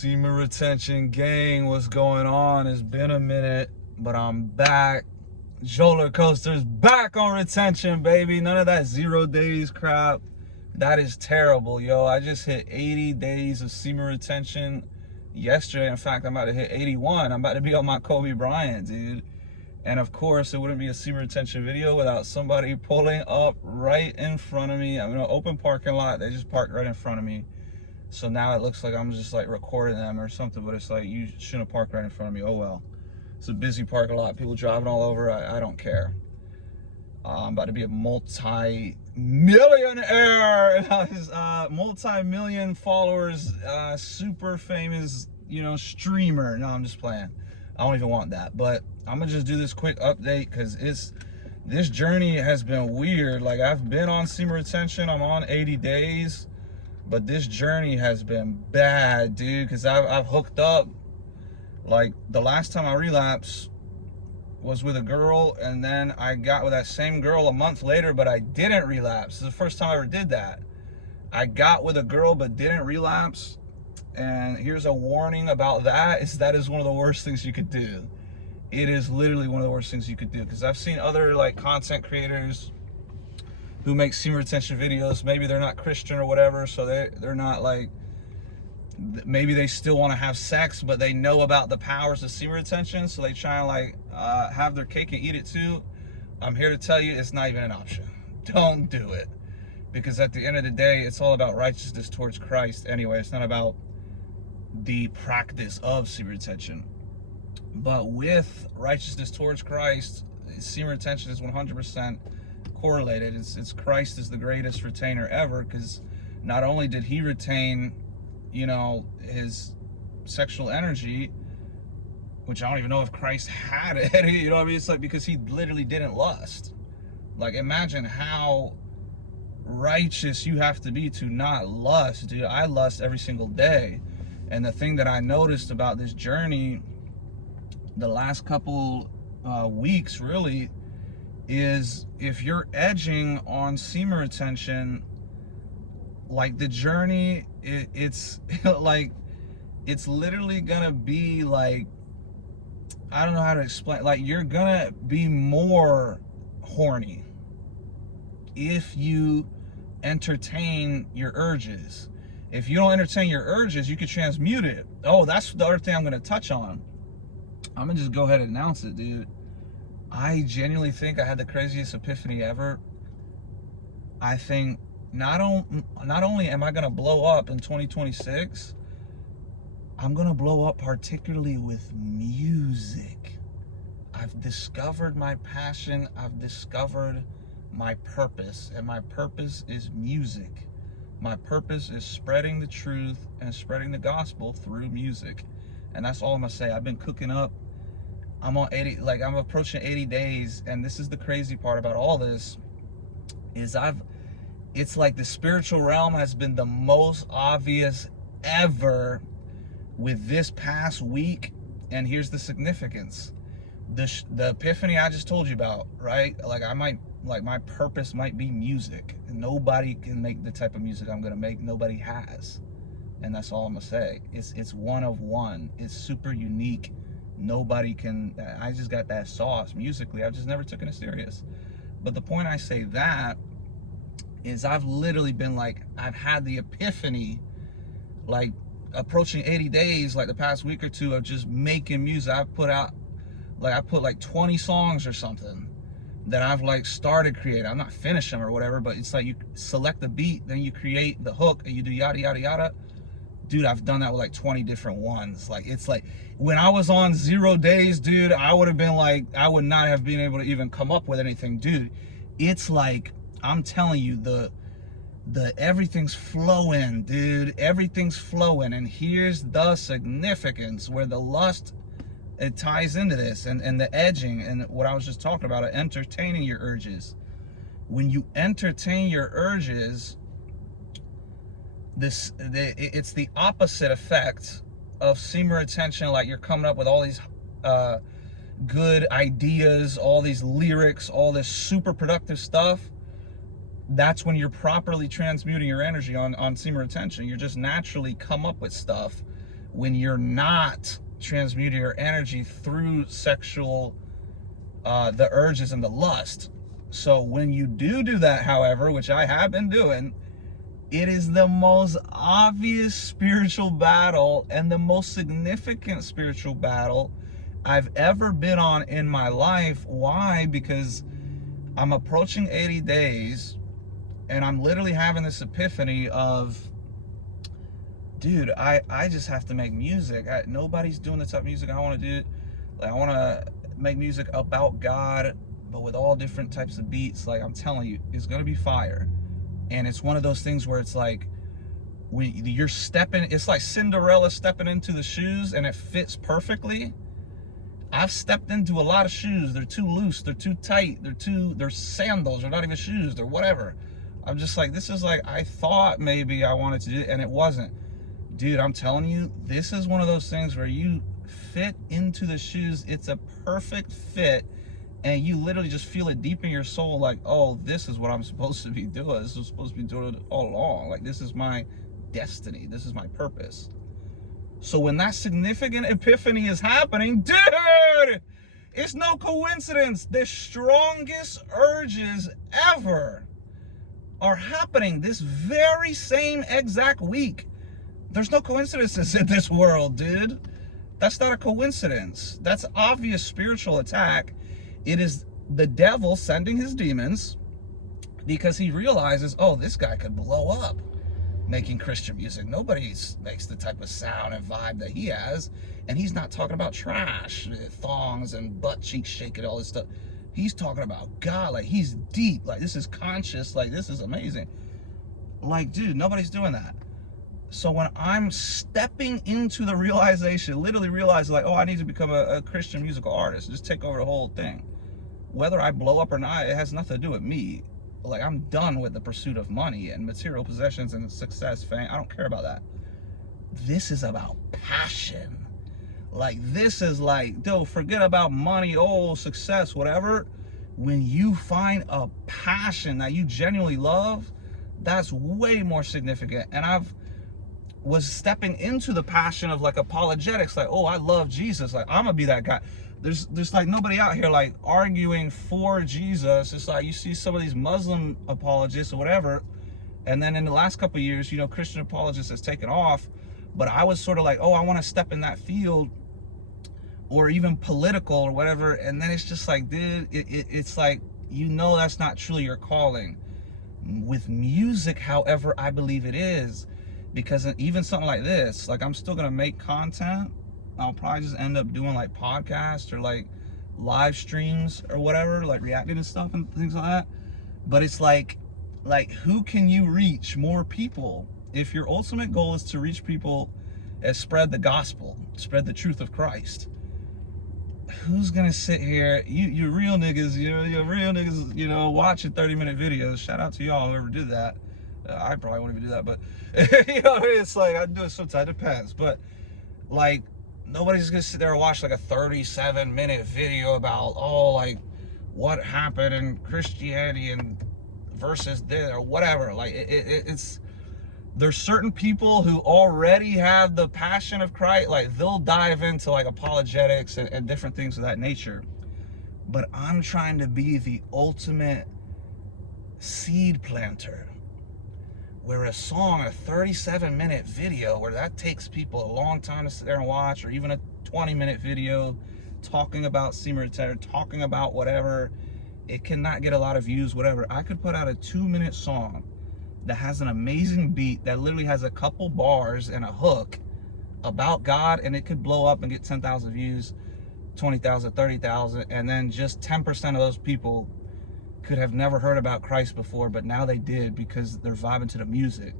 Semen retention gang, what's going on? It's been a minute, but I'm back. Roller coaster's back on retention, baby. None of that 0 days crap. That is terrible, yo. I just hit 80 days of semen retention yesterday. In fact, I'm about to hit 81. I'm about to be on my Kobe Bryant, dude. And of course, it wouldn't be a semen retention video without somebody pulling up right in front of me. I'm in an open parking lot. They just parked right in front of me. So now it looks like I'm just like recording them or something, but it's like, you shouldn't have parked right in front of me. Oh well. It's a busy parking lot, people driving all over. I don't care. I'm about to be a multi-millionaire. Multi-million followers, super famous, streamer. No, I'm just playing. I don't even want that. But I'm gonna just do this quick update because this journey has been weird. Like, I've been on semen retention. I'm on 80 days. But this journey has been bad, dude, because I've hooked up. Like, the last time I relapsed was with a girl, and then I got with that same girl a month later, but I didn't relapse. This is the first time I ever did that. I got with a girl but didn't relapse, and here's a warning about that, that is one of the worst things you could do. It is literally one of the worst things you could do, because I've seen other, like, content creators who make semen retention videos. Maybe they're not Christian or whatever, so they're not like, maybe they still want to have sex, but they know about the powers of semen retention, so they try and like have their cake and eat it too. I'm here to tell you, it's not even an option. Don't do it, because at the end of the day, it's all about righteousness towards Christ anyway. It's not about the practice of semen retention. But with righteousness towards Christ, semen retention is 100% correlated. It's Christ is the greatest retainer ever, because not only did he retain, his sexual energy, which I don't even know if Christ had it, you know what I mean? It's like, because he literally didn't lust. Like, imagine how righteous you have to be to not lust, dude. I lust every single day. And the thing that I noticed about this journey the last couple weeks really is, if you're edging on semen retention, like, the journey, it's like, it's literally gonna be like, I don't know how to explain, like, you're gonna be more horny if you entertain your urges. If you don't entertain your urges, you could transmute it. Oh, that's the other thing I'm gonna touch on. I'm gonna just go ahead and announce it, dude. I genuinely think I had the craziest epiphany ever. I think not only am I gonna blow up in 2026, I'm gonna blow up particularly with music. I've discovered my passion. I've discovered my purpose, and my purpose is music. My purpose is spreading the truth and spreading the gospel through music. And that's all I'm gonna say. I've been cooking up. I'm on 80, like, I'm approaching 80 days, and this is the crazy part about all this, is it's like the spiritual realm has been the most obvious ever with this past week. And here's the significance. The epiphany I just told you about, right? Like, my purpose might be music. Nobody can make the type of music I'm gonna make. Nobody has. And that's all I'm gonna say. It's one of one. It's super unique. Nobody can. I just got that sauce musically. I've just never taken it serious. But the point I say that is, I've literally been like, I've had the epiphany, like, approaching 80 days, like the past week or two, of just making music. I put like 20 songs or something that I've like started creating. I'm not finished them or whatever, but it's like, you select the beat, then you create the hook, and you do yada yada yada. Dude, I've done that with like 20 different ones. Like, it's like, when I was on 0 days, dude, I would have been like, I would not have been able to even come up with anything. Dude, it's like, I'm telling you, the everything's flowing, dude. Everything's flowing. And here's the significance where the lust, it ties into this, and the edging, and what I was just talking about, entertaining your urges. When you entertain your urges, it's the opposite effect of semen retention. Like, you're coming up with all these good ideas, all these lyrics, all this super productive stuff. that's when you're properly transmuting your energy on semen retention. You're just naturally come up with stuff when you're not transmuting your energy through sexual, the urges and the lust. So when you do that, however, which I have been doing, it is the most obvious spiritual battle and the most significant spiritual battle I've ever been on in my life. Why? Because I'm approaching 80 days and I'm literally having this epiphany of, dude, I just have to make music. Nobody's doing the type of music I want to do. Like, I want to make music about God, but with all different types of beats. Like, I'm telling you, it's going to be fire. And it's one of those things where it's like, when you're stepping, it's like Cinderella stepping into the shoes and it fits perfectly. I've stepped into a lot of shoes. They're too loose, they're too tight, they're sandals, they're not even shoes, they're whatever. I'm just like, this is like, I thought maybe I wanted to do it and it wasn't. Dude, I'm telling you, this is one of those things where you fit into the shoes. It's a perfect fit. And you literally just feel it deep in your soul, like, oh, this is what I'm supposed to be doing. This is supposed to be doing it all along. Like, this is my destiny. This is my purpose. So when that significant epiphany is happening, dude, it's no coincidence. The strongest urges ever are happening this very same exact week. There's no coincidences in this world, dude. That's not a coincidence. That's obvious spiritual attack. It is the devil sending his demons because he realizes, oh, this guy could blow up making Christian music. Nobody makes the type of sound and vibe that he has. And he's not talking about trash, thongs and butt cheeks shaking, all this stuff. He's talking about God. Like, he's deep. Like, this is conscious. Like, this is amazing. Like, dude, nobody's doing that. So when I'm stepping into the realization, literally realizing, like, oh, I need to become a Christian musical artist, just take over the whole thing. Whether I blow up or not, it has nothing to do with me. Like, I'm done with the pursuit of money and material possessions and success, fame. I don't care about that. This is about passion. Like, this is like, dude, forget about money, oh, success, whatever. When you find a passion that you genuinely love, that's way more significant. And I've was stepping into the passion of like apologetics, like, oh, I love Jesus, like, I'm gonna be that guy. There's like nobody out here like arguing for Jesus. It's like you see some of these Muslim apologists or whatever, and then in the last couple of years, you know, Christian apologists has taken off, but I was sort of like, oh, I want to step in that field, or even political or whatever. And then it's just like, dude, it's like, you know, that's not truly your calling. With music, however, I believe it is. Because even something like this, like, I'm still gonna make content. I'll probably just end up doing like podcasts or like live streams or whatever, like reacting to stuff and things like that. But it's like who can you reach more people? If your ultimate goal is to reach people and spread the gospel, spread the truth of Christ, who's gonna sit here? You real niggas, you know, watching 30-minute videos. Shout out to y'all whoever did that. I probably won't even do that, but you know, it's like, I do it sometimes, it depends. But like, nobody's gonna sit there and watch like a 37-minute video about, oh, like what happened in Christianity and versus this or whatever. Like, it's there's certain people who already have the passion of Christ, like they'll dive into like apologetics and different things of that nature. But I'm trying to be the ultimate seed planter, where a song, a 37-minute video, where that takes people a long time to sit there and watch, or even a 20-minute video talking about Semen, talking about whatever, it cannot get a lot of views, whatever. I could put out a 2-minute song that has an amazing beat, that literally has a couple bars and a hook about God, and it could blow up and get 10,000 views, 20,000, 30,000, and then just 10% of those people could have never heard about Christ before, but now they did because they're vibing to the music.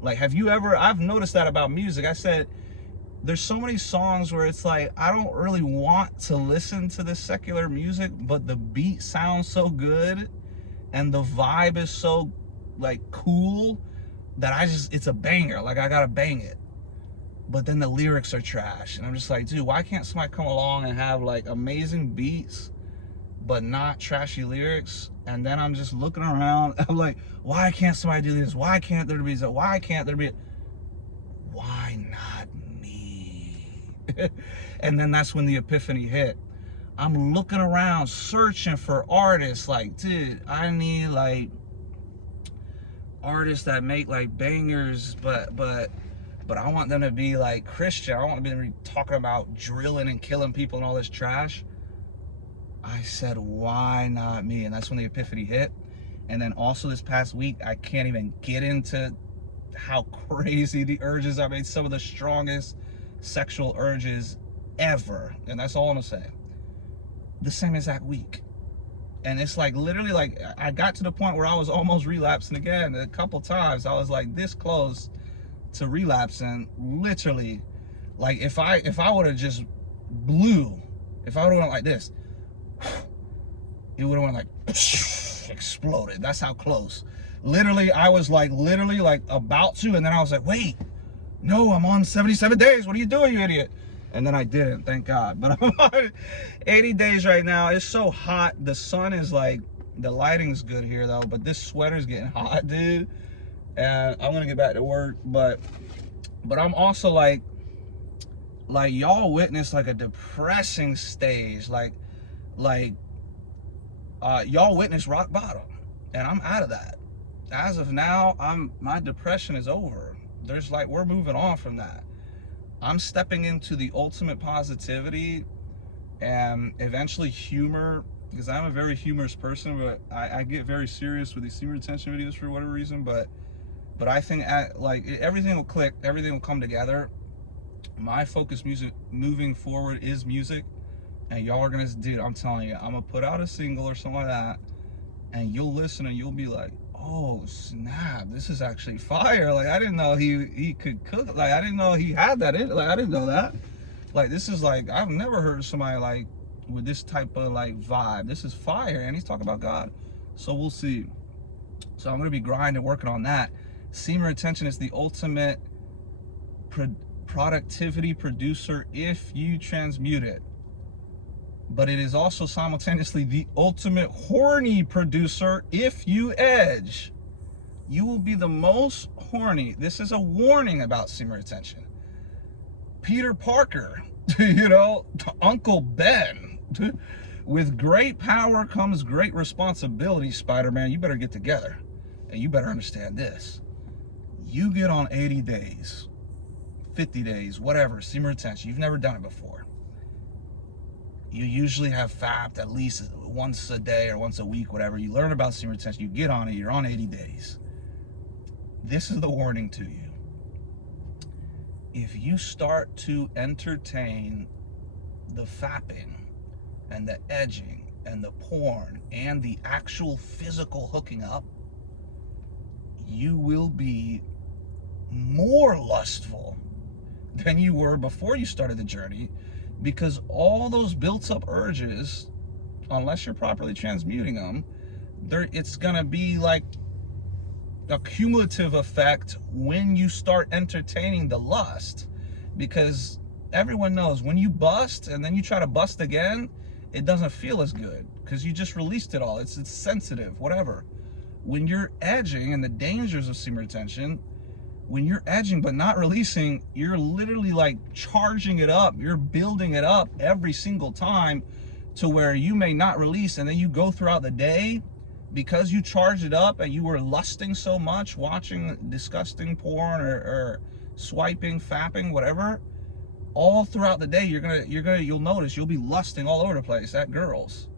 Like, have you ever, I've noticed that about music. I said, there's so many songs where it's like, I don't really want to listen to this secular music, but the beat sounds so good and the vibe is so like cool that it's a banger. Like, I gotta bang it. But then the lyrics are trash. And I'm just like, dude, why can't somebody come along and have like amazing beats but not trashy lyrics? And then I'm just looking around, I'm like, why can't somebody do this? Why can't there be that? Why can't there be? Why not me? And then that's when the epiphany hit. I'm looking around searching for artists, like, dude, I need like artists that make like bangers, but I want them to be like Christian. I want them to be talking about drilling and killing people and all this trash. I said, why not me? And that's when the epiphany hit. And then also this past week, I can't even get into how crazy the urges are. I made some of the strongest sexual urges ever. And that's all I'm gonna say. The same exact week. And it's like literally, like, I got to the point where I was almost relapsing again. A couple times I was like this close to relapsing. Literally, like if I would have just blew, if I would have went like this, it would have went like exploded. That's how close. Literally, I was like literally like about to, and then I was like, wait, no, I'm on 77 days. What are you doing, you idiot? And then I didn't, thank God. But I'm on 80 days right now. It's so hot. The sun is like, the lighting's good here though, but this sweater's getting hot, dude. And I'm gonna get back to work, but I'm also like y'all witnessed like a depressing stage, like y'all witnessed rock bottom, and I'm out of that. As of now, my depression is over. There's like, we're moving on from that. I'm stepping into the ultimate positivity and eventually humor, because I'm a very humorous person, but I get very serious with these semen retention videos for whatever reason. But I think like everything will click, everything will come together. My focus moving forward is music, and y'all are gonna, dude, I'm telling you, I'm gonna put out a single or something like that, and you'll listen and you'll be like, oh snap, this is actually fire. Like, I didn't know he could cook. Like, I didn't know he had that in it. Like, I didn't know that. Like, this is like, I've never heard somebody like with this type of like vibe. This is fire, and he's talking about God. So we'll see. So I'm gonna be grinding, working on that. Semen retention is the ultimate productivity producer if you transmute it. But it is also simultaneously the ultimate horny producer if you edge. You will be the most horny. This is a warning about semen retention. Peter Parker, you know, Uncle Ben. With great power comes great responsibility, Spider-Man. You better get together. And you better understand this. You get on 80 days, 50 days, whatever, semen retention. You've never done it before. You usually have fapped at least once a day or once a week, whatever. You learn about semen retention, you get on it, you're on 80 days. This is the warning to you. If you start to entertain the fapping and the edging and the porn and the actual physical hooking up, you will be more lustful than you were before you started the journey. Because all those built up urges, unless you're properly transmuting them, it's gonna be like a cumulative effect when you start entertaining the lust. Because everyone knows when you bust and then you try to bust again, it doesn't feel as good because you just released it all. It's sensitive, whatever. When you're edging, and the dangers of semen retention, when you're edging but not releasing, you're literally like charging it up. You're building it up every single time to where you may not release, and then you go throughout the day because you charged it up and you were lusting so much, watching disgusting porn or swiping, fapping, whatever. All throughout the day, you'll notice you'll be lusting all over the place at girls.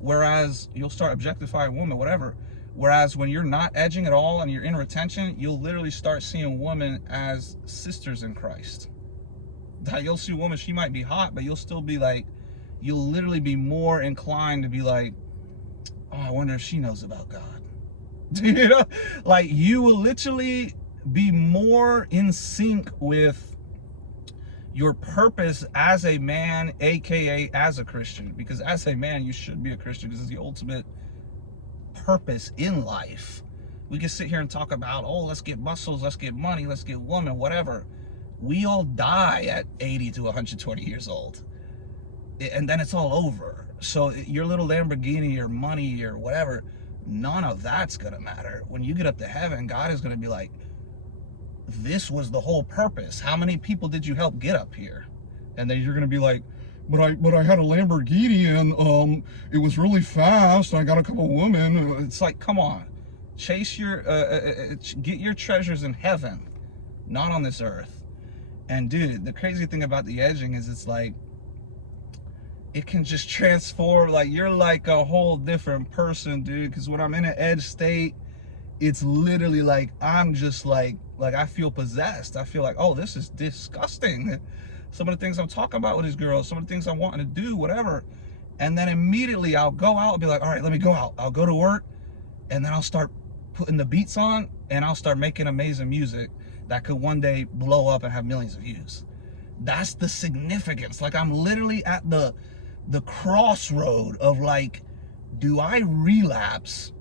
Whereas you'll start objectifying women, whatever. Whereas when you're not edging at all and you're in retention, you'll literally start seeing women as sisters in Christ. You'll see a woman, she might be hot, but you'll still be like, you'll literally be more inclined to be like, oh, I wonder if she knows about God. You know? Like, you will literally be more in sync with your purpose as a man, aka as a Christian. Because as a man, you should be a Christian, because it's the ultimate purpose in life. We can sit here and talk about, oh, let's get muscles, let's get money, let's get women, whatever. We all die at 80 to 120 years old, and then it's all over. So your little Lamborghini or money or whatever, none of that's gonna matter. When you get up to heaven, God is gonna be like, this was the whole purpose. How many people did you help get up here? And then you're gonna be like, but I had a Lamborghini and it was really fast and I got a couple women. It's like, come on, chase your get your treasures in heaven, not on this earth. And dude, the crazy thing about the edging is it's like it can just transform. Like you're like a whole different person, dude. Because when I'm in an edge state, it's literally like I'm just like I feel possessed. I feel like, oh, this is disgusting. Some of the things I'm talking about with these girls, some of the things I'm wanting to do, whatever. And then immediately I'll go out and be like, all right, let me go out. I'll go to work and then I'll start putting the beats on and I'll start making amazing music that could one day blow up and have millions of views. That's the significance. Like I'm literally at the crossroad of like, do I relapse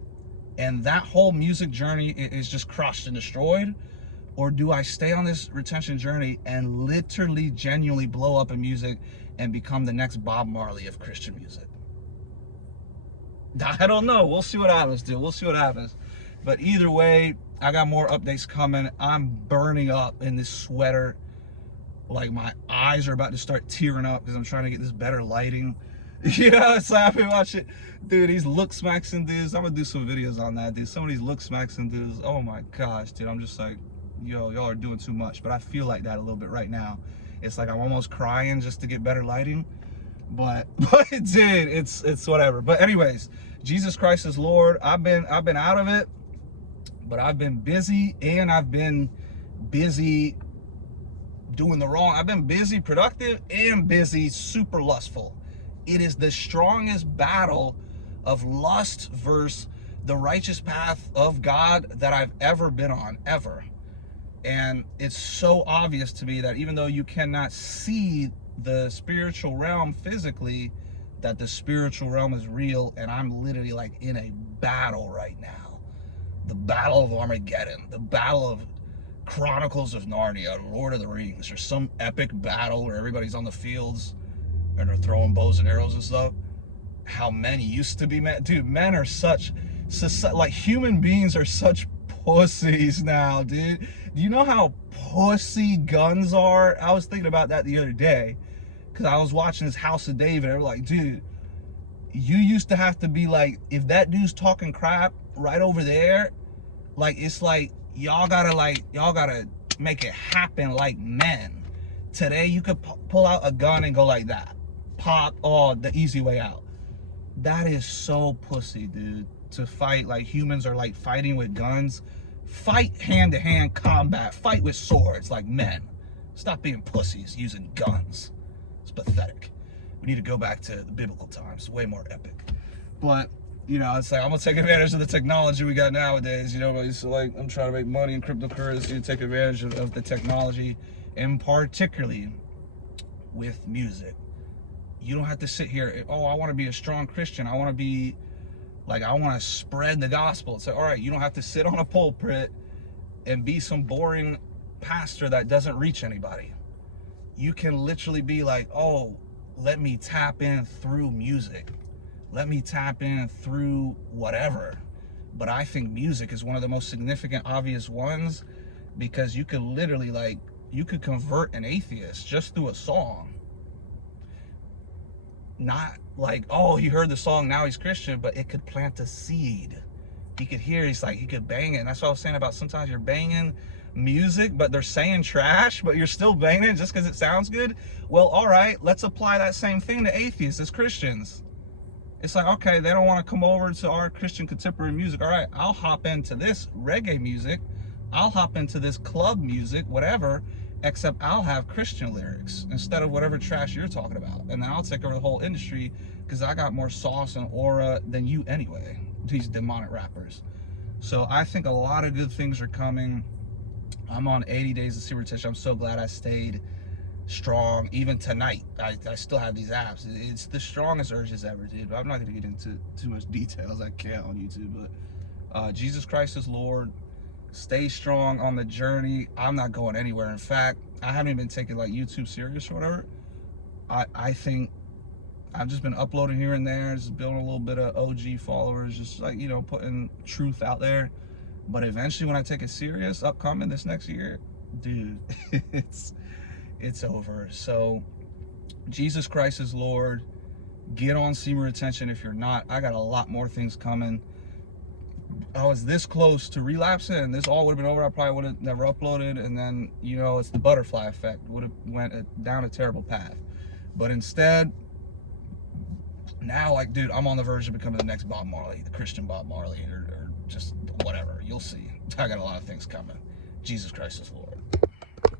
and that whole music journey is just crushed and destroyed? Or do I stay on this retention journey and literally, genuinely blow up in music and become the next Bob Marley of Christian music? I don't know. We'll see what happens, dude. We'll see what happens. But either way, I got more updates coming. I'm burning up in this sweater. Like my eyes are about to start tearing up because I'm trying to get this better lighting. You know, it's like I've been watching, dude, these look smacks and dudes. I'm gonna do some videos on that, dude. Some of these look smacks and dudes, oh my gosh, dude. I'm just like, yo, y'all are doing too much. But I feel like that a little bit right now. It's like I'm almost crying just to get better lighting. But dude, it's whatever. But anyways, Jesus Christ is Lord. I've been out of it, but I've been busy, and I've been busy doing the wrong. I've been busy productive and busy super lustful. It is the strongest battle of lust versus the righteous path of God that I've ever been on, ever. And it's so obvious to me that even though you cannot see the spiritual realm physically, that the spiritual realm is real, and I'm literally like in a battle right now. The battle of Armageddon, the battle of Chronicles of Narnia, Lord of the Rings, or some epic battle where everybody's on the fields and they're throwing bows and arrows and stuff. How men used to be men. Dude, men are such, like human beings are such pussies now, dude. Do you know how pussy guns are? I was thinking about that the other day because I was watching this House of David. They were like, dude, you used to have to be like, if that dude's talking crap right over there, like it's like y'all gotta make it happen like men. Today you could pull out a gun and go like that, pop, oh, the easy way out. That is so pussy, dude. To fight like humans are like fighting with guns. Fight hand-to-hand combat. Fight with swords like men. Stop being pussies using guns. It's pathetic. We need to go back to the biblical times. Way more epic. But, you know, it's like I'm gonna take advantage of the technology we got nowadays. You know, it's like I'm trying to make money in cryptocurrency and take advantage of the technology, and particularly with music. You don't have to sit here, oh, I want to be a strong Christian. I want to be, like, I want to spread the gospel. It's like, all right, you don't have to sit on a pulpit and be some boring pastor that doesn't reach anybody. You can literally be like, oh, let me tap in through music. Let me tap in through whatever. But I think music is one of the most significant, obvious ones, because you could literally, like, you could convert an atheist just through a song. Not like, oh, he heard the song, now he's Christian, but it could plant a seed. He could hear, he's like, he could bang it. And that's what I was saying about sometimes you're banging music, but they're saying trash, but you're still banging it just because it sounds good. Well, all right, let's apply that same thing to atheists as Christians. It's like, okay, they don't want to come over to our Christian contemporary music. All right, I'll hop into this reggae music. I'll hop into this club music, whatever, except I'll have Christian lyrics instead of whatever trash you're talking about. And then I'll take over the whole industry because I got more sauce and aura than you anyway, these demonic rappers. So I think a lot of good things are coming. I'm on 80 days of super retention. I'm so glad I stayed strong. Even tonight, I still have these apps. It's the strongest urges ever, dude. I'm not going to get into too much details. I can't on YouTube, but Jesus Christ is Lord. Stay strong on the journey. I'm not going anywhere. In fact, I haven't even taken like YouTube serious or whatever. I think I've just been uploading here and there, just building a little bit of OG followers, just like, you know, putting truth out there. But eventually when I take it serious, upcoming this next year, dude, it's over. So Jesus Christ is Lord. Get on Semen Retention if you're not. I got a lot more things coming. I was this close to relapsing, and this all would have been over. I probably would have never uploaded, and then, you know, it's the butterfly effect. Would have went down a terrible path. But instead, now, like, dude, I'm on the verge of becoming the next Bob Marley, the Christian Bob Marley, or just whatever. You'll see. I got a lot of things coming. Jesus Christ is Lord.